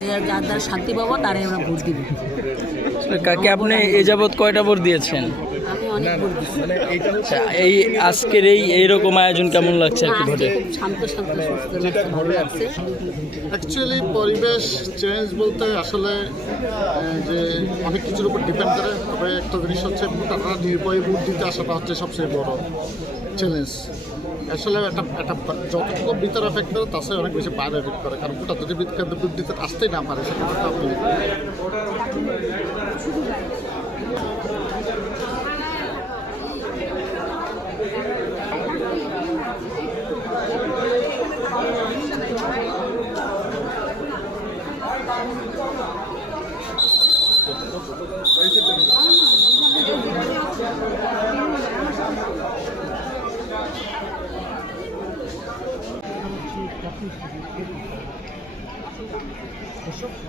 যার দ্বারা শান্তি পাবো তারে আমরা ভোট দিব। কাকে আপনি এ যাবৎ কয়টা ভোট দিয়েছেন? আমি অনেক ভোট দিচ্ছি আচ্ছা এই আজকের এই এইরকম আয়োজন কেমন লাগছে আর কি ভোটে? খুব শান্ত শান্ত সুস্থ লাগছে ভালো লাগছে। অ্যাকচুয়ালি পরিবেশ চেঞ্জ বলতে আসলে যে অনেক কিছুর উপর ডিপেন্ড করে তবে একটা জিনিস হচ্ছে ভোটাররা নির্ভয়ে ভোট দিতে আসাটা হচ্ছে সবচেয়ে বড় চ্যালেঞ্জ আসলে একটা একটা যতটুকু ভিতরে এফেক্ট করে, তার সাথে অনেক বেশি বাইরে এফেক্ট করে কারণ ওটা যদি বিদ্যুতের আসতেই না পারে সেটা Thank you. よいしょ。